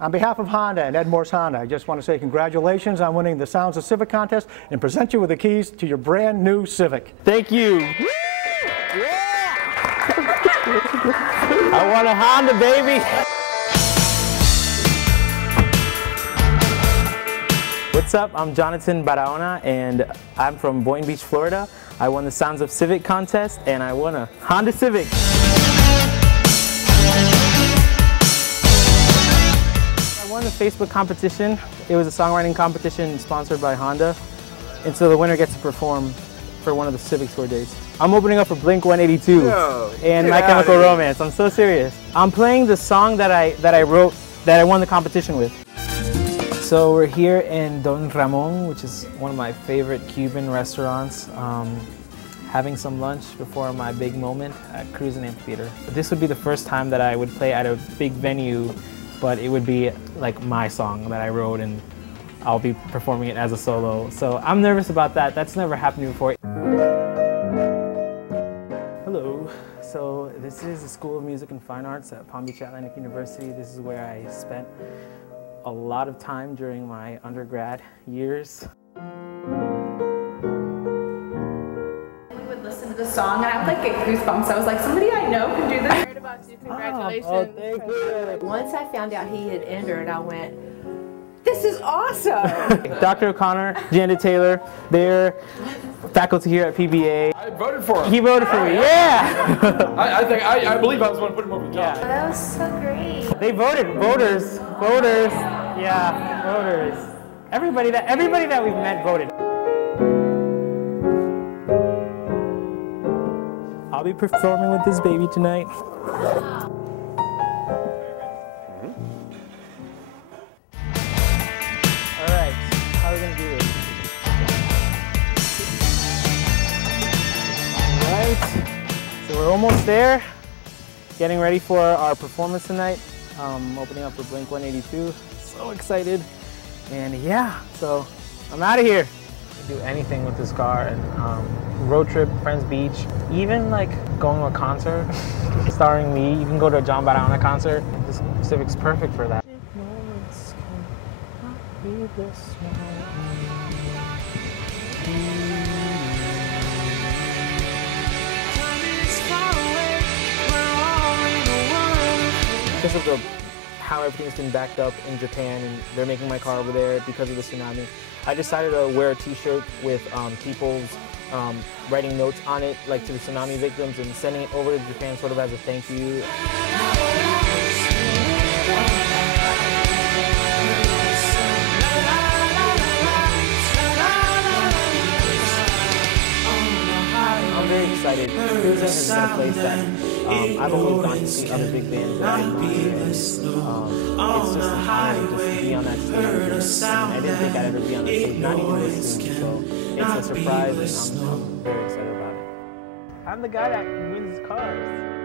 On behalf of Honda and Ed Morse Honda, I just want to say congratulations on winning the Sounds of Civic contest and present you with the keys to your brand new Civic. Thank you. Yeah! I want a Honda, baby. What's up? I'm Jonatan Barahona, and I'm from Boynton Beach, Florida. I won the Sounds of Civic contest, and I won a Honda Civic. I won the Facebook competition. It was a songwriting competition sponsored by Honda, and so the winner gets to perform for one of the Civic Tour days. I'm opening up for Blink 182 and My Chemical Romance. I'm so serious. I'm playing the song that I wrote, that I won the competition with. So we're here in Don Ramon, which is one of my favorite Cuban restaurants, having some lunch before my big moment at Cruise and Amphitheater. This would be the first time that I would play at a big venue, but it would be like my song that I wrote, and I'll be performing it as a solo. So I'm nervous about that. That's never happened before. Hello. So this is the School of Music and Fine Arts at Palm Beach Atlantic University. This is where I spent a lot of time during my undergrad years. We would listen to the song and I would like get goosebumps. I was like, somebody I know can do this. I heard about you. Congratulations. Oh, thank you. Once I found out he had entered, I went, this is awesome. Dr. O'Connor, Janet Taylor, they're faculty here at PBA. I voted for him. He voted for me, yeah! I believe I was one to put him over the top. Yeah. That was so great. They voted, voters, yeah, voters. Everybody that we've met voted. I'll be performing with this baby tonight. All right, how are we gonna do this? All right, so we're almost there. Getting ready for our performance tonight. Opening up for Blink 182. So excited. And yeah, so I'm out of here. Do anything with this car, and road trip, Friends Beach, even like going to a concert starring me. You can go to a John Barahona concert. This Civic's perfect for that. Because of how everything's been backed up in Japan, and they're making my car over there because of the tsunami, I decided to wear a t-shirt with people's writing notes on it, like to the tsunami victims, and sending it over to Japan sort of as a thank you. I'm very excited. Cruising has been a place that I've always gone to see other big bands that I've gone to, and it's just an honor just to be on that stage. And I didn't think I'd ever be on that stage, not even this soon. So it's a surprise, and I'm very excited about it. I'm the guy that wins cars.